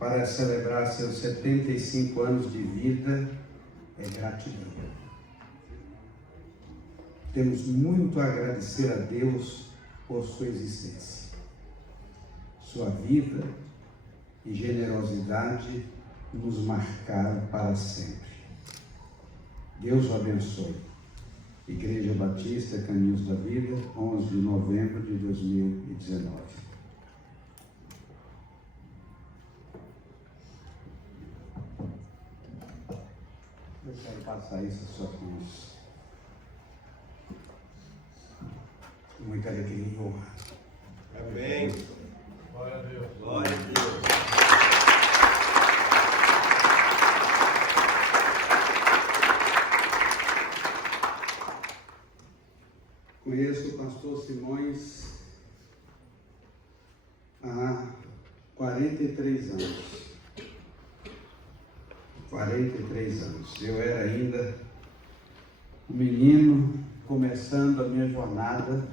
Para celebrar seus 75 anos de vida é gratidão. Temos muito a agradecer a Deus por sua existência. Sua vida e generosidade nos marcaram para sempre. Deus o abençoe. Igreja Batista Caminhos da Vida, 11 de novembro de 2019. Eu quero passar isso a sua cruz. Com muita alegria e honra. Amém. Glória a Deus. Glória a Deus. Conheço o pastor Simões há 43 anos. 43 anos. Eu era ainda um menino começando a minha jornada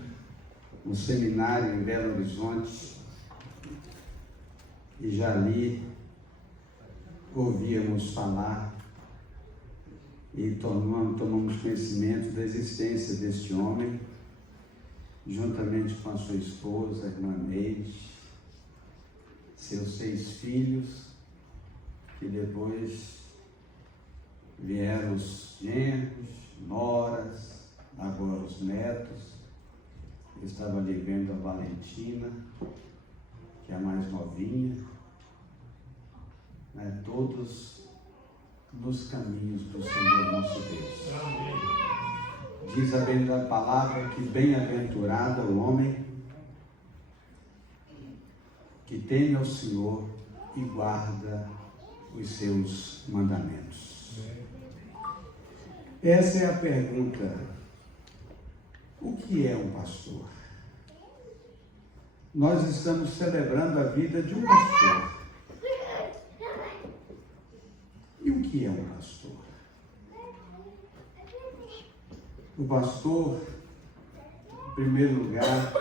no seminário em Belo Horizonte e já ali ouvíamos falar e tomamos conhecimento da existência deste homem, juntamente com a sua esposa, a irmã Neide, seus 6 filhos, que depois vieram os genros, noras, agora os netos. Eu estava ali vendo a Valentina, que é a mais novinha, né? Todos nos caminhos do Senhor nosso Deus. Amém. Diz a palavra que bem-aventurado o homem que teme ao Senhor e guarda os seus mandamentos. Essa é a pergunta: o que é um pastor? Nós estamos celebrando a vida de um pastor. E o que é um pastor? O pastor, em primeiro lugar,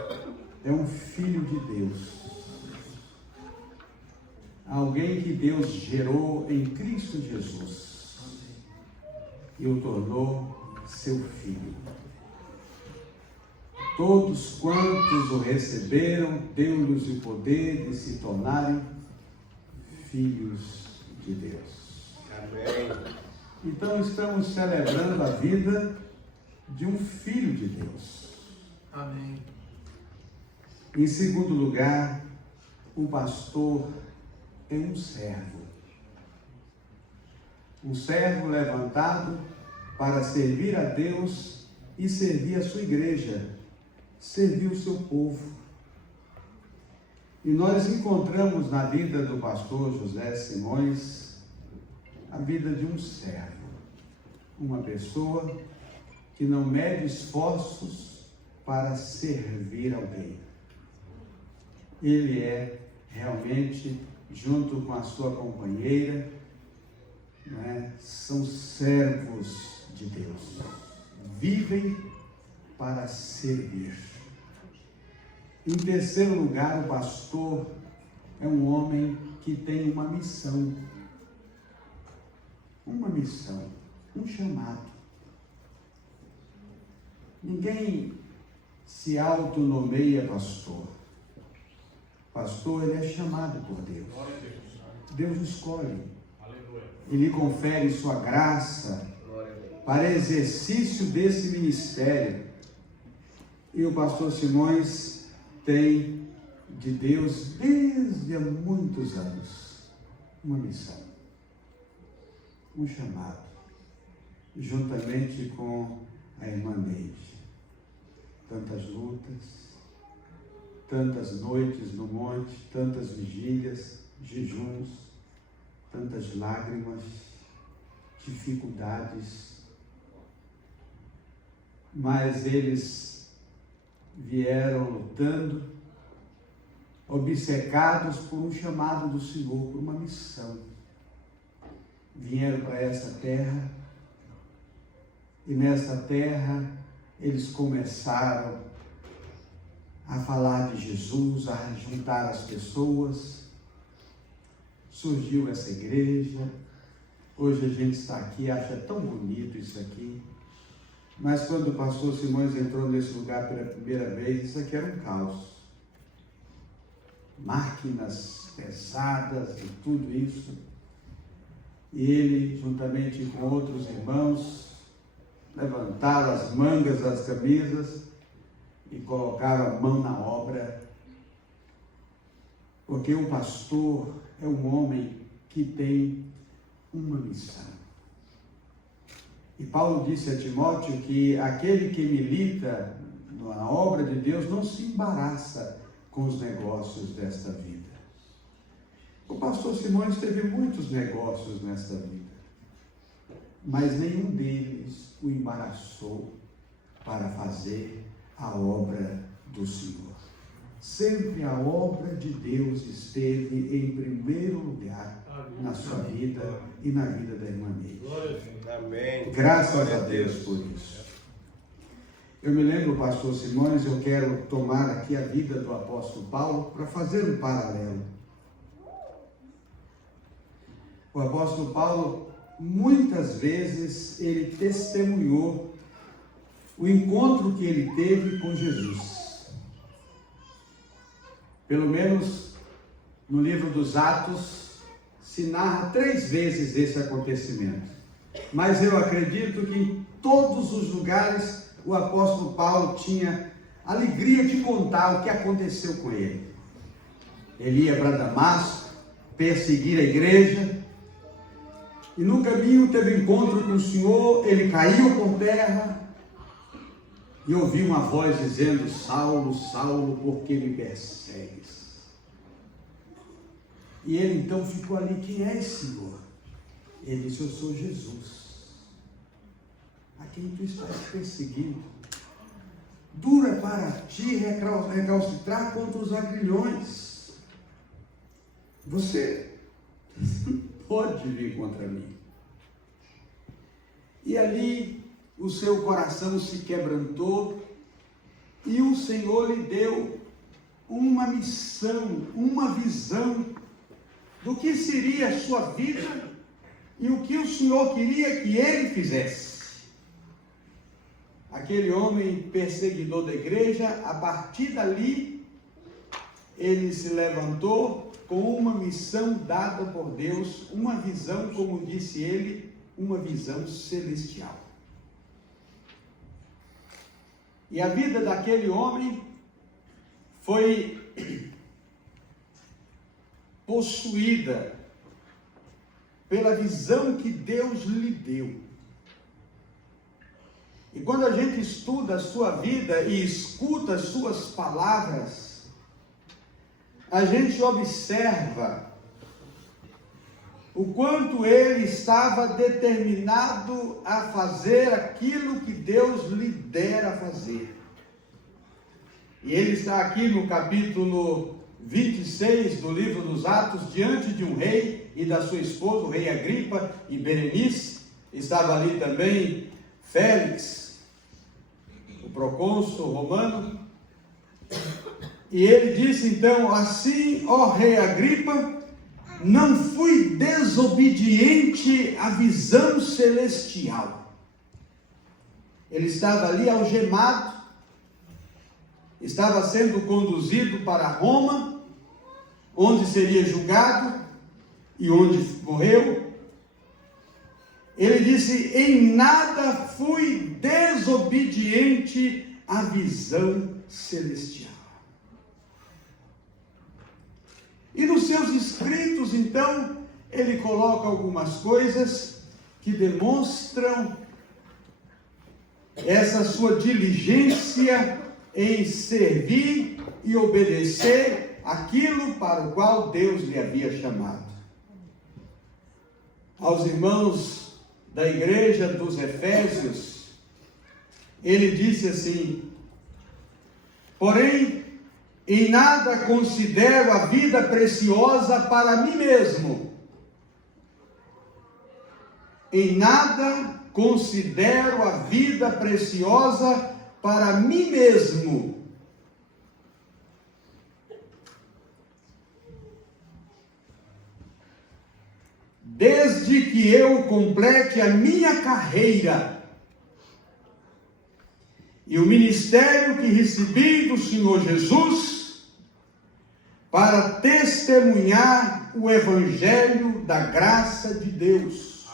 é um filho de Deus. Alguém que Deus gerou em Cristo Jesus e o tornou seu filho. Todos quantos o receberam, deu-lhes o poder de se tornarem filhos de Deus. Amém. Então estamos celebrando a vida de um filho de Deus. Amém. Em segundo lugar, o pastor é um servo. Um servo levantado para servir a Deus e servir a sua igreja, servir o seu povo. E nós encontramos na vida do pastor José Simões a vida de um servo, uma pessoa que não mede esforços para servir alguém. Ele é realmente, junto com a sua companheira, né, são servos de Deus, vivem para servir. Em terceiro lugar, o pastor é um homem que tem uma missão, um chamado. Ninguém se autonomeia pastor. Pastor, ele é chamado por Deus. Deus escolhe. Ele confere sua graça para exercício desse ministério. E o pastor Simões tem de Deus, desde há muitos anos, uma missão, um chamado, juntamente com a irmã Neide. Tantas lutas, tantas noites no monte, tantas vigílias, jejuns, tantas lágrimas, dificuldades, mas eles vieram lutando, obcecados por um chamado do Senhor, por uma missão. Vieram para essa terra e nessa terra eles começaram a falar de Jesus, a juntar as pessoas, surgiu essa igreja. Hoje a gente está aqui, acha tão bonito isso aqui. Mas quando o pastor Simões entrou nesse lugar pela primeira vez, isso aqui era um caos. Máquinas pesadas e tudo isso. E ele, juntamente com outros irmãos, levantaram as mangas das camisas e colocaram a mão na obra. Porque um pastor é um homem que tem uma missão. E Paulo disse a Timóteo que aquele que milita na obra de Deus não se embaraça com os negócios desta vida. O pastor Simões teve muitos negócios nesta vida, mas nenhum deles o embaraçou para fazer a obra do Senhor. Sempre a obra de Deus esteve em primeiro lugar na sua vida e na vida da irmã Neide. Amém. Graças a Deus por isso. Eu me lembro, pastor Simões, eu quero tomar aqui a vida do apóstolo Paulo para fazer um paralelo. O apóstolo Paulo, muitas vezes, ele testemunhou o encontro que ele teve com Jesus. Pelo menos no livro dos Atos, se narra 3 vezes esse acontecimento. Mas eu acredito que em todos os lugares o apóstolo Paulo tinha alegria de contar o que aconteceu com ele. Ele ia para Damasco perseguir a igreja, e no caminho teve encontro com o Senhor. Ele caiu por terra e ouviu uma voz dizendo: Saulo, Saulo, por que me persegues? E ele então ficou ali: quem é esse Senhor? Ele disse: eu sou Jesus, a quem tu estás perseguindo. Dura para ti recalcitrar contra os agrilhões. Você pode vir contra mim. E ali o seu coração se quebrantou e o Senhor lhe deu uma missão, uma visão do que seria a sua vida e o que o Senhor queria que ele fizesse. Aquele homem perseguidor da igreja, a partir dali, ele se levantou com uma missão dada por Deus, uma visão, como disse ele, uma visão celestial. E a vida daquele homem foi possuída pela visão que Deus lhe deu. E quando a gente estuda a sua vida e escuta as suas palavras, a gente observa o quanto ele estava determinado a fazer aquilo que Deus lhe dera fazer. E ele está aqui no capítulo 26 do livro dos Atos, diante de um rei e da sua esposa, o rei Agripa e Berenice. Estava ali também Félix, o procônsul romano. E ele disse então: assim, ó rei Agripa, não fui desobediente à visão celestial. Ele estava ali algemado, estava sendo conduzido para Roma, onde seria julgado e onde morreu. Ele disse: em nada fui desobediente à visão celestial. E nos seus escritos, então, ele coloca algumas coisas que demonstram essa sua diligência em servir e obedecer aquilo para o qual Deus lhe havia chamado. Aos irmãos da igreja dos Efésios, ele disse assim: porém, em nada considero a vida preciosa para mim mesmo. Em nada considero a vida preciosa para mim mesmo. desde que eu complete a minha carreira e o ministério que recebi do Senhor Jesus para testemunhar o Evangelho da graça de Deus.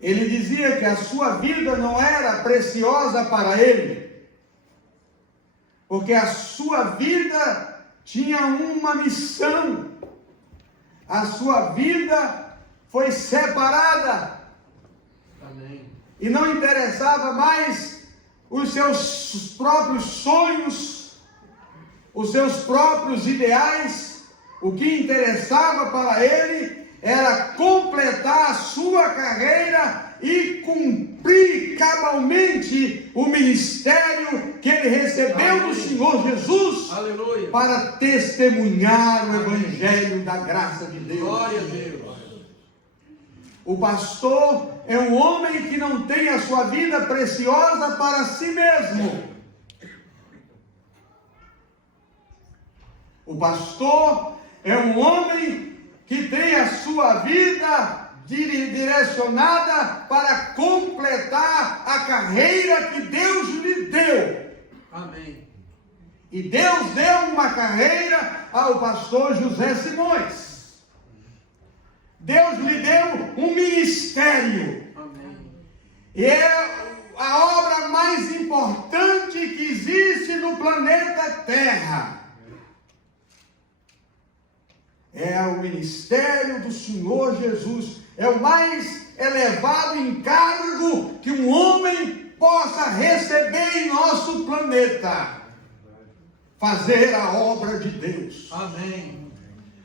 Ele dizia que a sua vida não era preciosa para ele, porque a sua vida tinha uma missão. A sua vida foi separada. Amém. E não interessava mais os seus próprios sonhos, os seus próprios ideais. O que interessava para ele era completar a sua carreira e cumprir cabalmente o ministério que ele recebeu do Senhor Jesus. Aleluia. Para testemunhar o Evangelho da graça de Deus. Glória a Deus. O pastor é um homem que não tem a sua vida preciosa para si mesmo. O pastor é um homem que tem a sua vida direcionada para completar a carreira que Deus lhe deu. Amém. E Deus deu uma carreira ao pastor José Simões. Deus lhe deu um ministério. Amém. E é a obra mais importante que existe no planeta Terra. É o ministério do Senhor Jesus. É o mais elevado encargo que um homem possa receber em nosso planeta. Fazer a obra de Deus. Amém.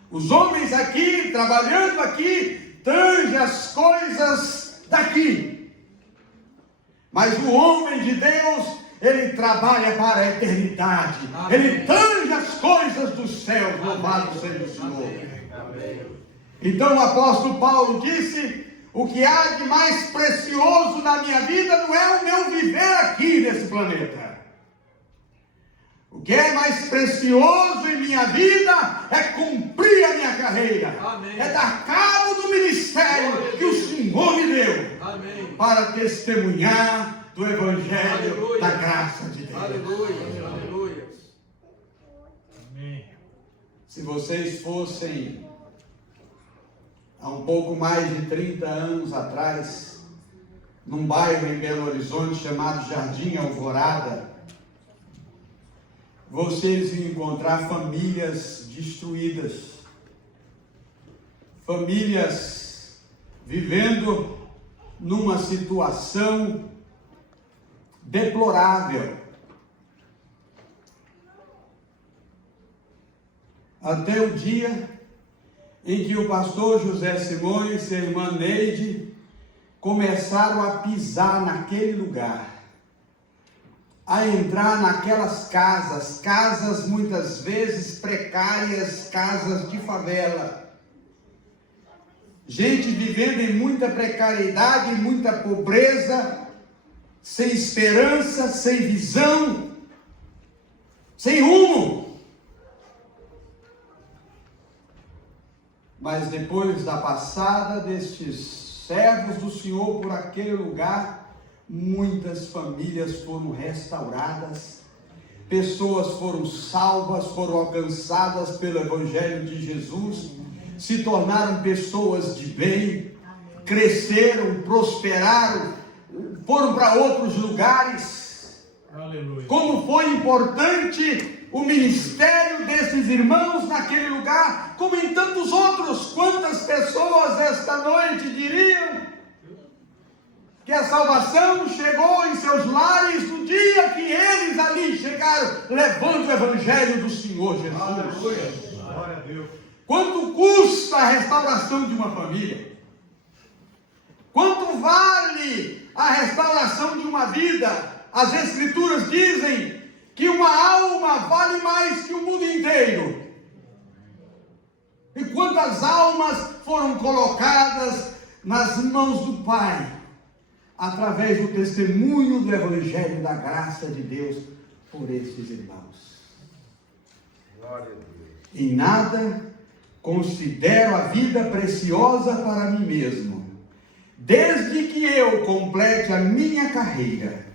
Os homens aqui, trabalhando aqui, tangem as coisas daqui. Mas o homem de Deus, ele trabalha para a eternidade. Amém. Ele tange as coisas dos céus. Louvado seja o Senhor. Amém. Então o apóstolo Paulo disse: o que há de mais precioso na minha vida não é o meu viver aqui nesse planeta. O que é mais precioso em minha vida é cumprir a minha carreira. Amém. É dar cabo do ministério que o Senhor me deu. Amém. Para testemunhar do Evangelho Aleluia. da graça de Deus. Aleluia. Aleluia. Amém. Se vocês fossem há um pouco mais de 30 anos atrás, num bairro em Belo Horizonte chamado Jardim Alvorada, vocês iam encontrar famílias destruídas, famílias vivendo numa situação deplorável. Até o dia em que o pastor José Simões e a irmã Neide começaram a pisar naquele lugar, a entrar naquelas casas muitas vezes precárias, casas de favela. Gente vivendo em muita precariedade, em muita pobreza, sem esperança, sem visão, sem rumo. Mas depois da passada destes servos do Senhor por aquele lugar, muitas famílias foram restauradas, pessoas foram salvas, foram alcançadas pelo Evangelho de Jesus, se tornaram pessoas de bem, cresceram, prosperaram, foram para outros lugares. Aleluia. Como foi importante o ministério desses irmãos naquele lugar, como em tantos outros. Quantas pessoas esta noite diriam que a salvação chegou em seus lares no dia que eles ali chegaram, levando o Evangelho do Senhor Jesus. Aleluia. Glória a Deus. Quanto custa a restauração de uma família? Quanto vale a restauração de uma vida? As Escrituras dizem que uma alma vale mais que o mundo inteiro. E quantas almas foram colocadas nas mãos do Pai, através do testemunho do Evangelho da graça de Deus por estes irmãos. Glória a Deus. Em nada considero a vida preciosa para mim mesmo, desde que eu complete a minha carreira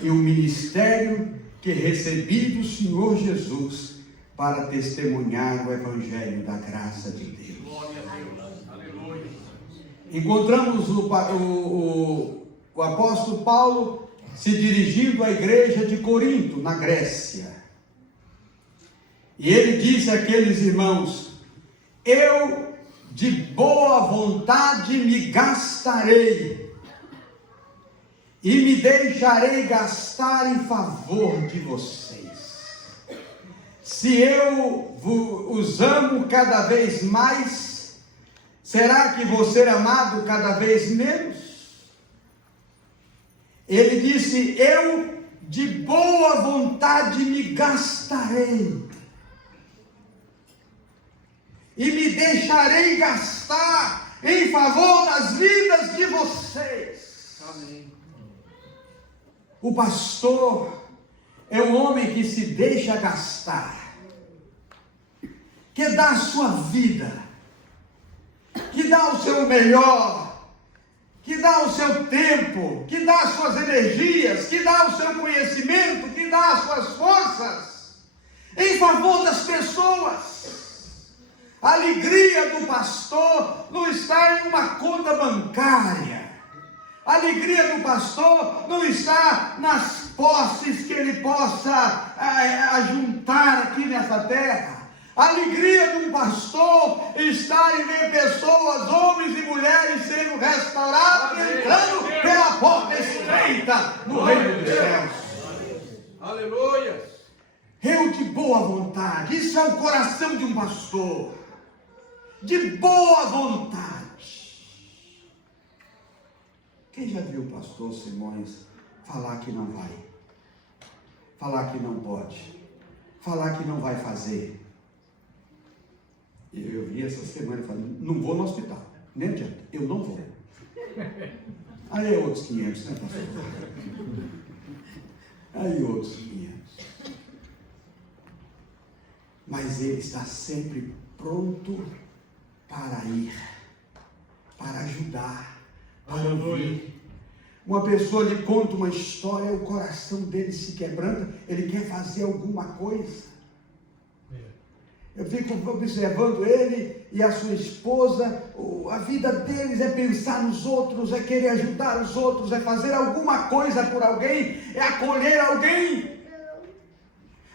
e o ministério que recebi do Senhor Jesus para testemunhar o Evangelho da graça de Deus. Glória a Deus. Aleluia. Encontramos o apóstolo Paulo se dirigindo à igreja de Corinto, na Grécia. E ele disse àqueles irmãos: eu de boa vontade me gastarei e me deixarei gastar em favor de vocês. Se eu os amo cada vez mais, será que vou ser amado cada vez menos? Ele disse: eu de boa vontade me gastarei e me deixarei gastar em favor das vidas de vocês. Amém. O pastor é um homem que se deixa gastar, que dá a sua vida, que dá o seu melhor, que dá o seu tempo, que dá as suas energias, que dá o seu conhecimento, que dá as suas forças em favor das pessoas. A alegria do pastor não está em uma conta bancária. A alegria do pastor não está nas posses que ele possa ajuntar aqui nessa terra. A alegria de um pastor está em ver pessoas, homens e mulheres, sendo restaurados e entrando pela porta estreita no reino dos céus. Aleluia. Eu de boa vontade, isso é o coração de um pastor. De boa vontade. Quem já viu o pastor Simões falar que não vai? Falar que não pode? Falar que não vai fazer? Eu vi essa semana falando: não vou no hospital. Nem adianta, eu não vou. Aí é outros 500, né, pastor? Aí outros 500. Mas ele está sempre pronto para ir, para ajudar, para ouvir. Uma pessoa lhe conta uma história, o coração dele se quebranta, ele quer fazer alguma coisa. Eu fico observando ele e a sua esposa, a vida deles é pensar nos outros, é querer ajudar os outros, é fazer alguma coisa por alguém, é acolher alguém.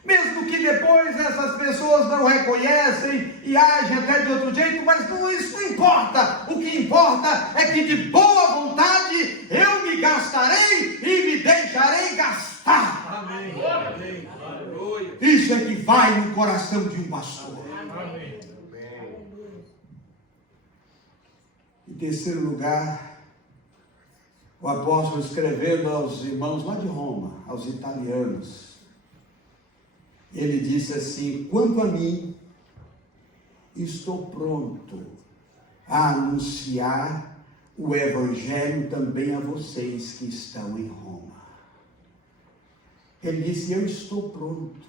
Mesmo que depois essas pessoas não reconhecem e agem até de outro jeito, mas isso não importa. O que importa é que de boa vontade eu me gastarei e me deixarei gastar. Amém. Amém. Aleluia. Isso é que vai no coração de um pastor. Amém. Em terceiro lugar, o apóstolo escrevendo aos irmãos lá de Roma, aos italianos, ele disse assim: quanto a mim, estou pronto a anunciar o Evangelho também a vocês que estão em Roma. Ele disse: eu estou pronto.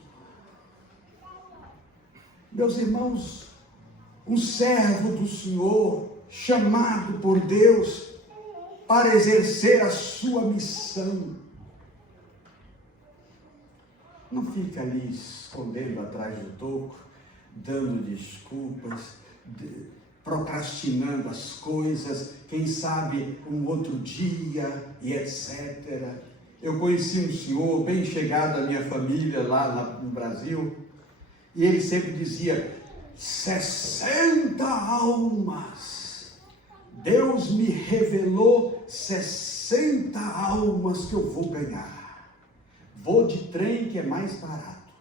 Meus irmãos, um servo do Senhor, chamado por Deus para exercer a sua missão, não fica ali escondendo atrás do toco, dando desculpas, procrastinando as coisas, quem sabe um outro dia e etc. Eu conheci um senhor bem chegado à minha família lá no Brasil, e ele sempre dizia: 60 almas, Deus me revelou 60 almas que eu vou ganhar. Vou de trem, que é mais barato.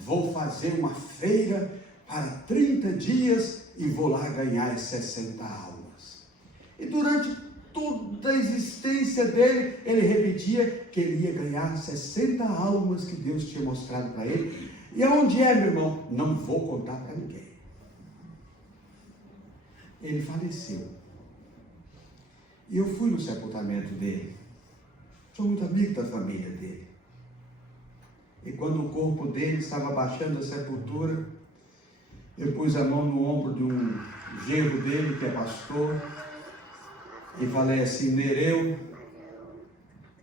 Vou fazer uma feira para 30 dias e vou lá ganhar as 60 almas. E durante toda a existência dele, ele repetia que ele ia ganhar 60 almas que Deus tinha mostrado para ele. E aonde é, meu irmão? Não vou contar para ninguém. Ele faleceu. E eu fui no sepultamento dele. Sou muito amigo da família dele. E quando o corpo dele estava baixando a sepultura, Eu pus a mão no ombro de um genro dele, que é pastor, e falei assim: Nereu,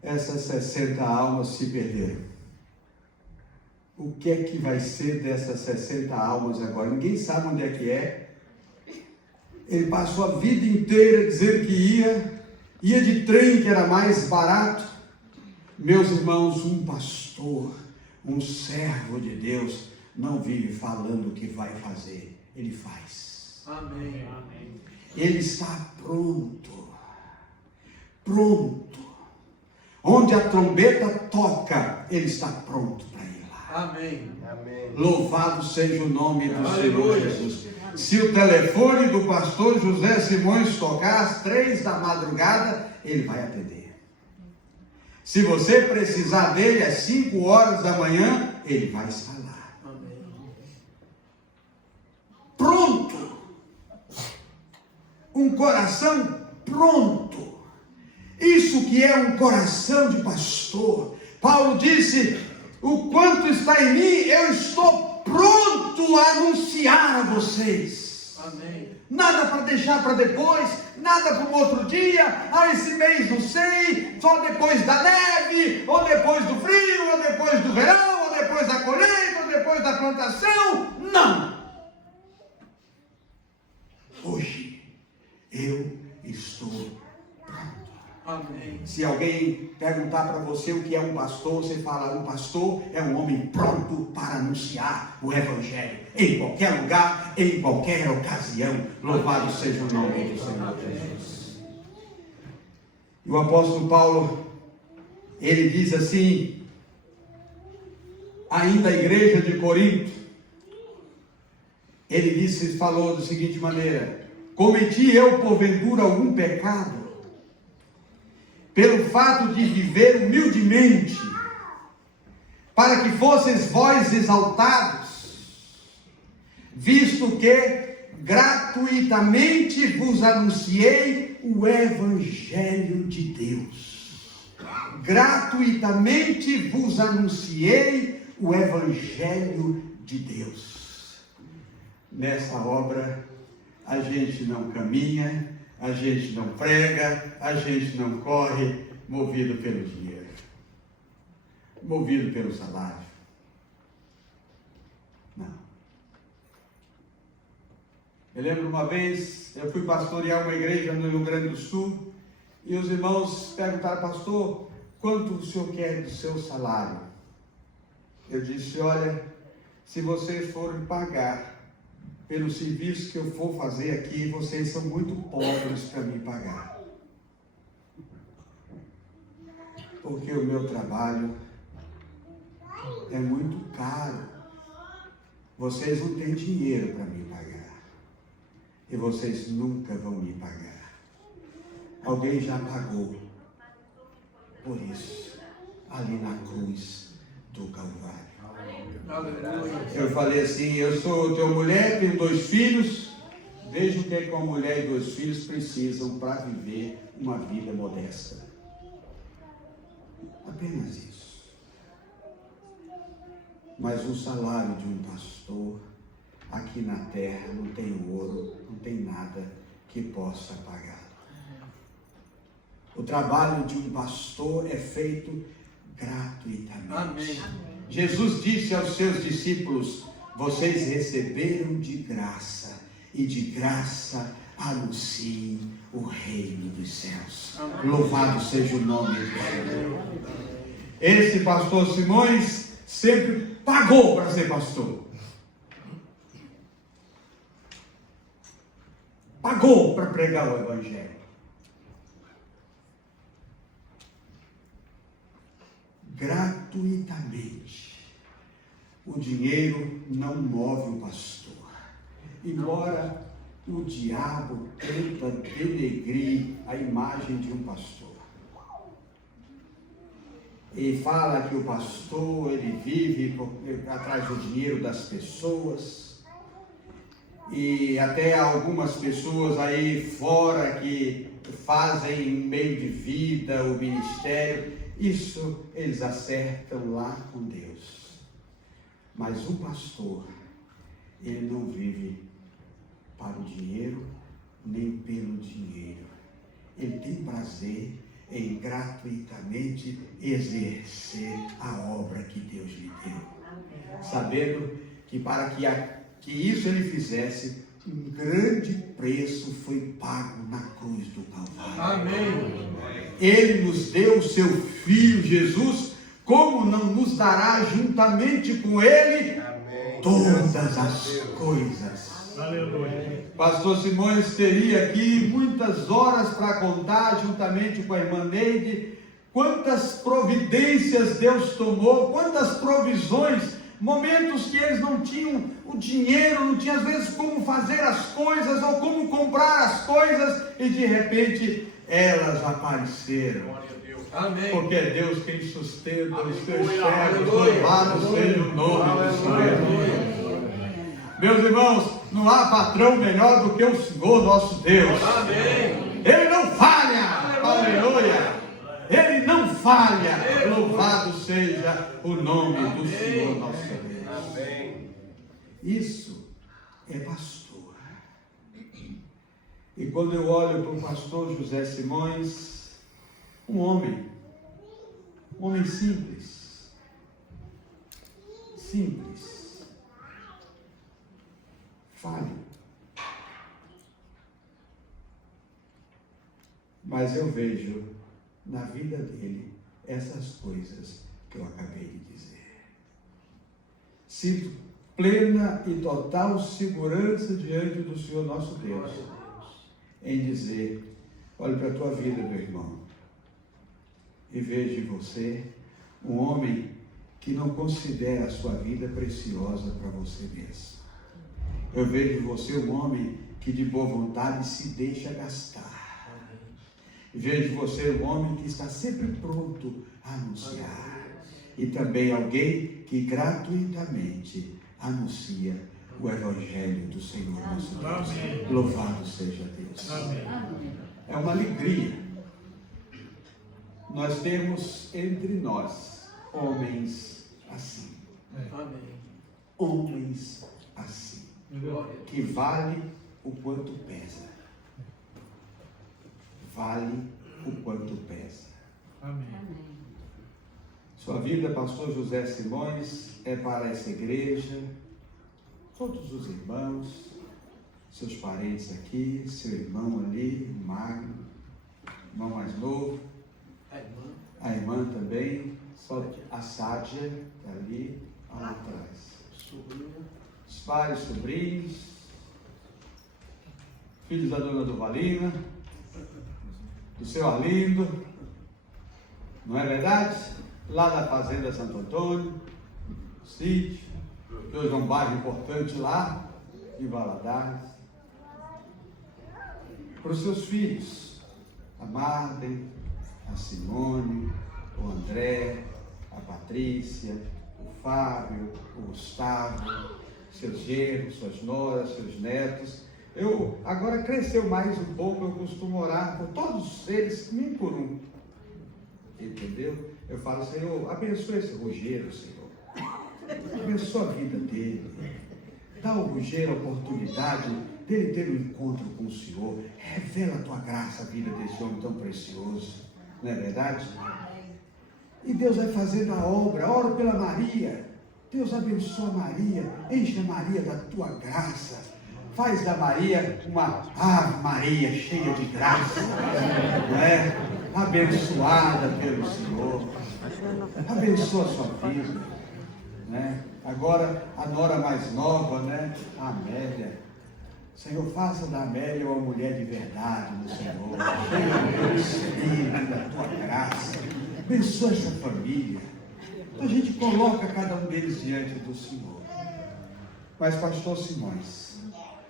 essas 60 almas se perderam. O que é que vai ser dessas 60 almas agora? Ninguém sabe onde é que é. Ele passou a vida inteira dizendo que ia de trem, que era mais barato. Meus irmãos, um pastor, um servo de Deus, não vive falando o que vai fazer, ele faz. Amém. Ele está pronto. Pronto. Onde a trombeta toca, ele está pronto para ir lá. Amém. Amém. Louvado seja o nome do Aleluia. Senhor Jesus. Se o telefone do pastor José Simões tocar às 3 da madrugada, ele vai atender. Se você precisar dele às 5 horas da manhã, ele vai estar lá. Amém. Pronto. Um coração pronto. Isso que é um coração de pastor. Paulo disse: o quanto está em mim, eu estou pronto a anunciar a vocês. Amém. Nada para deixar para depois, nada para um outro dia. Esse mês não sei, só depois da neve, ou depois do frio, ou depois do verão, ou depois da colheita, ou depois da plantação. Não! Hoje eu estou pronto. Amém. Se alguém perguntar para você o que é um pastor, você fala: um pastor é um homem pronto para anunciar o Evangelho, em qualquer lugar, em qualquer ocasião. Louvado seja o nome do Senhor Jesus. E o apóstolo Paulo, ele diz assim, ainda a igreja de Corinto, ele falou da seguinte maneira: cometi eu porventura algum pecado, pelo fato de viver humildemente, para que fosseis vós exaltados, visto que gratuitamente vos anunciei o Evangelho de Deus. Gratuitamente vos anunciei o Evangelho de Deus. Nessa obra, a gente não caminha, a gente não prega, a gente não corre movido pelo dinheiro, movido pelo salário. Não. Eu lembro uma vez, eu fui pastorear uma igreja no Rio Grande do Sul, e os irmãos perguntaram: pastor, quanto o senhor quer do seu salário? Eu disse: olha, se vocês forem pagar pelo serviço que eu for fazer aqui, vocês são muito pobres para me pagar. Porque o meu trabalho é muito caro. Vocês não têm dinheiro para me pagar. E vocês nunca vão me pagar. Alguém já pagou por isso, ali na cruz do Calvário. Eu falei assim: eu sou tua mulher, tenho 2 filhos, vejo o que é que uma mulher e 2 filhos precisam para viver uma vida modesta. Apenas isso. Mas o salário de um pastor aqui na terra não tem ouro, não tem nada que possa pagar. O trabalho de um pastor é feito gratuitamente. Amém. Jesus disse aos seus discípulos: vocês receberam de graça, e de graça anunciem o reino dos céus. Amém. Louvado seja o nome do Senhor. Esse pastor Simões sempre pagou para ser pastor. Pagou para pregar o Evangelho. Gratuitamente. O dinheiro não move o pastor. Embora o diabo tenta denegrir a imagem de um pastor. E fala que o pastor, ele vive atrás do dinheiro das pessoas. E até algumas pessoas aí fora que fazem meio de vida o ministério. Isso eles acertam lá com Deus. Mas o pastor, ele não vive para o dinheiro, nem pelo dinheiro. Ele tem prazer em gratuitamente exercer a obra que Deus lhe deu. Sabendo que para que isso ele fizesse, um grande preço foi pago na cruz do Calvário. Amém. Ele nos deu o seu Filho Jesus, como não nos dará juntamente com ele todas as coisas? Aleluia. Pastor Simões teria aqui muitas horas para contar, juntamente com a irmã Neide, quantas providências Deus tomou, quantas provisões, momentos que eles não tinham o dinheiro, não tinham às vezes como fazer as coisas ou como comprar as coisas, e de repente elas apareceram. Amém. Porque é Deus quem sustenta os seus Aleluia. servos, Aleluia. louvado seja o nome do Senhor. Aleluia. Meus irmãos, não há patrão melhor do que o Senhor nosso Deus. Amém. Ele não falha. Aleluia. Ele não falha. Louvado seja o nome do Senhor nosso Deus. Amém. Isso é pastor. E quando eu olho para o pastor José Simões, um homem simples, falho, mas eu vejo na vida dele essas coisas que eu acabei de dizer. Sinto plena e total segurança diante do Senhor nosso Deus em dizer: olhe para a tua vida, meu irmão, e vejo em você um homem que não considera a sua vida preciosa para você mesmo. Eu vejo em você um homem que de boa vontade se deixa gastar. Vejo em você um homem que está sempre pronto a anunciar. E também alguém que gratuitamente anuncia o Evangelho do Senhor nosso Deus. Amém. Louvado seja Deus. Amém. É uma alegria nós temos entre nós homens assim. Amém. Homens assim. Que vale o quanto pesa. Vale o quanto pesa. Amém. Sua vida, pastor José Simões, é para essa igreja, todos os irmãos, seus parentes aqui, seu irmão ali, Magno, irmão mais novo, a irmã também, só a Sádia, está ali, lá atrás. Os pais, sobrinhos, filhos da dona Duvalina, do seu Arlindo, não é verdade? Lá da Fazenda Santo Antônio, sítio, que hoje é um bairro importante lá, em Valadares. Para os seus filhos, a Marden, a Simone, o André, a Patrícia, o Fábio, o Gustavo, seus genros, suas noras, seus netos. Eu, agora cresceu mais um pouco, eu costumo orar por todos eles, um por um. Entendeu? Eu falo: Senhor, abençoa esse Rogério, Senhor. Abençoa a vida dele. Dá ao Rogério a oportunidade dele ter um encontro com o Senhor. Revela a tua graça à vida desse homem tão precioso. Não é verdade? E Deus vai fazendo a obra. Oro pela Maria. Deus abençoa Maria. Enche a Maria da tua graça. Faz da Maria uma Ave Maria cheia de graça. Não é? Abençoada pelo Senhor. Abençoa a sua vida. Né? Agora a nora mais nova, né? A Amélia. Senhor, faça da Amélia uma mulher de verdade no Senhor, cheia do teu Espírito, da tua graça. Abençoa essa família. A gente coloca cada um deles diante do Senhor. Mas, pastor Simões,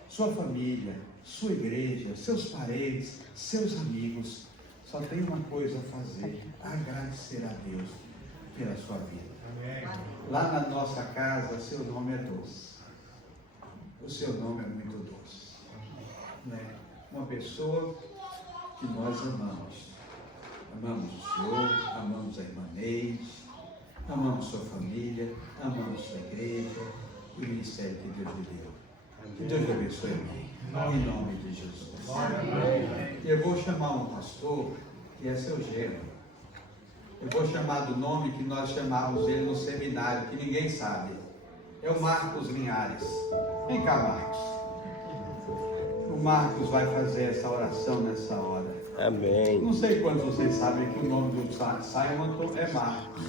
sua família, sua igreja, seus parentes, seus amigos, só tem uma coisa a fazer: agradecer a Deus pela sua vida. Lá na nossa casa, seu nome é doce. O seu nome é muito doce. Né? Uma pessoa que nós amamos. Amamos o Senhor, amamos a irmã Neide, amamos sua família, amamos sua igreja e o ministério que Deus lhe deu. Que Deus te abençoe. Em nome de Jesus. Eu vou chamar um pastor que é seu genro. Eu vou chamar do nome que nós chamávamos ele no seminário, que ninguém sabe. É o Marcos Linhares. Vem cá, Marcos. O Marcos vai fazer essa oração nessa hora. Amém. Não sei quantos vocês sabem que o nome do Simon é Marcos.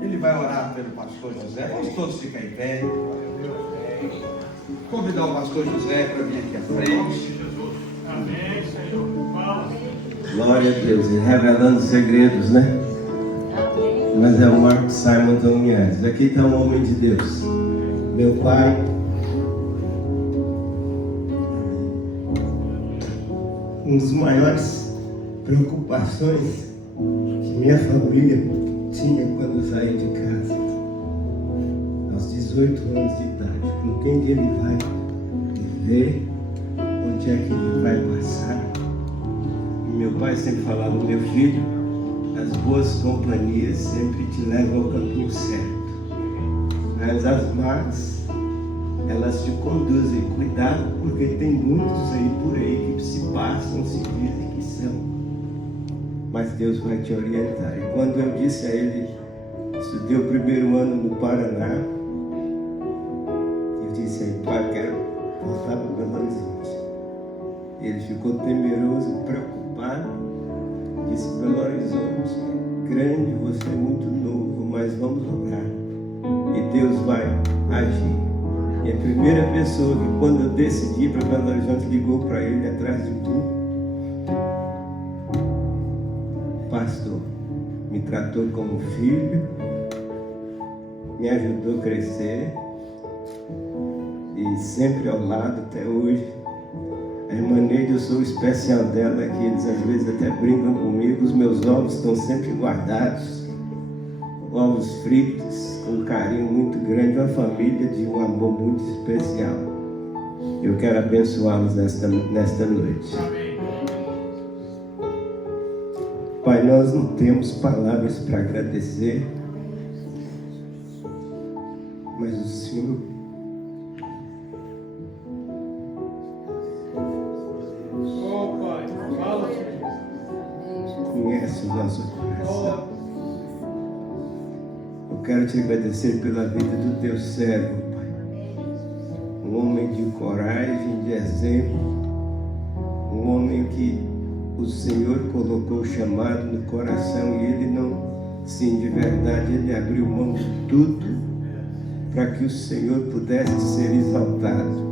Ele vai orar pelo pastor José. Vamos todos ficar em pé. Convidar o pastor José para vir aqui à frente. Amém, Senhor. Glória a Deus. E revelando segredos, né? Mas é o Marcos Simon Linhares. Aqui está um homem de Deus. Meu pai. Uma das maiores preocupações que minha família tinha quando eu saí de casa, aos 18 anos de idade, com quem que ele vai viver, onde é que ele vai passar. E meu pai sempre falava: meu filho, as boas companhias sempre te levam ao caminho certo, mas as más, elas te conduzem. Cuidado, porque tem muitos aí por aí que se passam, se dizem que são, mas Deus vai te orientar. E quando eu disse a ele, estudei o primeiro ano no Paraná, eu disse a ele: pai, eu quero voltar para Belo Horizonte. Ele ficou temeroso, preocupado, disse: Belo Horizonte é grande, você é muito novo, mas vamos orar e Deus vai agir. E a primeira pessoa que, quando eu decidi para Belo Horizonte, ligou para ele atrás de mim: pastor, me tratou como filho, me ajudou a crescer e sempre ao lado até hoje. A irmã Neide, eu sou o especial dela, que eles às vezes até brincam comigo. Os meus ovos estão sempre guardados, ovos fritos, com um carinho muito grande, uma família de um amor muito especial. Eu quero abençoá-los nesta noite. Pai, nós não temos palavras para agradecer, mas o Senhor conhece o nosso coração. Eu quero te agradecer pela vida do teu servo, Pai. Um homem de coragem, de exemplo, um homem que o Senhor colocou chamado no coração, e ele não, sim, de verdade, ele abriu mão de tudo para que o Senhor pudesse ser exaltado.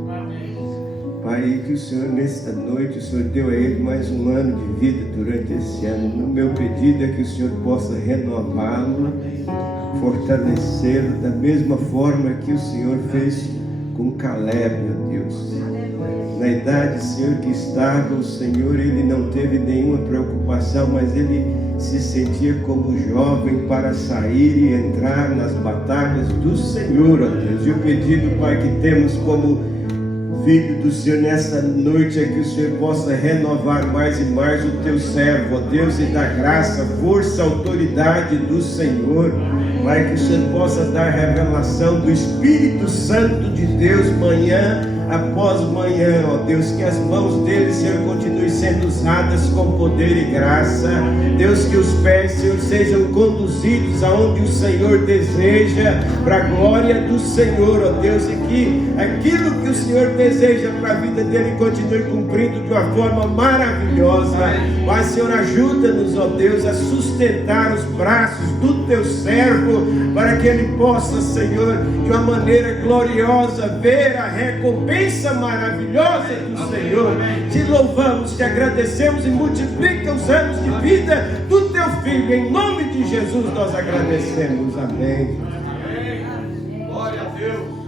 Pai, que o Senhor, nesta noite, o Senhor deu a ele mais um ano de vida durante esse ano. O meu pedido é que o Senhor possa renová-lo, fortalecê-lo da mesma forma que o Senhor fez com Caleb, ó Deus. Na idade, Senhor, que estava, o Senhor, ele não teve nenhuma preocupação, mas ele se sentia como jovem para sair e entrar nas batalhas do Senhor, ó Deus. E o pedido, Pai, que temos como filho do Senhor nesta noite é que o Senhor possa renovar mais e mais o teu servo, ó Deus, e dar graça, força, autoridade do Senhor. Pai, que o Senhor possa dar revelação do Espírito Santo de Deus manhã após manhã, ó Deus, que as mãos dele, Senhor, continuem sendo usadas com poder e graça. Deus, que os pés, Senhor, sejam conduzidos aonde o Senhor deseja, para a glória do Senhor, ó Deus, e que aquilo que o Senhor deseja para a vida dele continue cumprindo de uma forma maravilhosa. Mas, Senhor, ajuda-nos, ó Deus, a sustentar os braços do teu servo, para que ele possa, Senhor, de uma maneira gloriosa, ver a recompensa maravilhosa do Senhor. Te louvamos, te agradecemos e multiplica os anos de vida do teu filho. Em nome de Jesus nós agradecemos. Amém. Glória a Deus.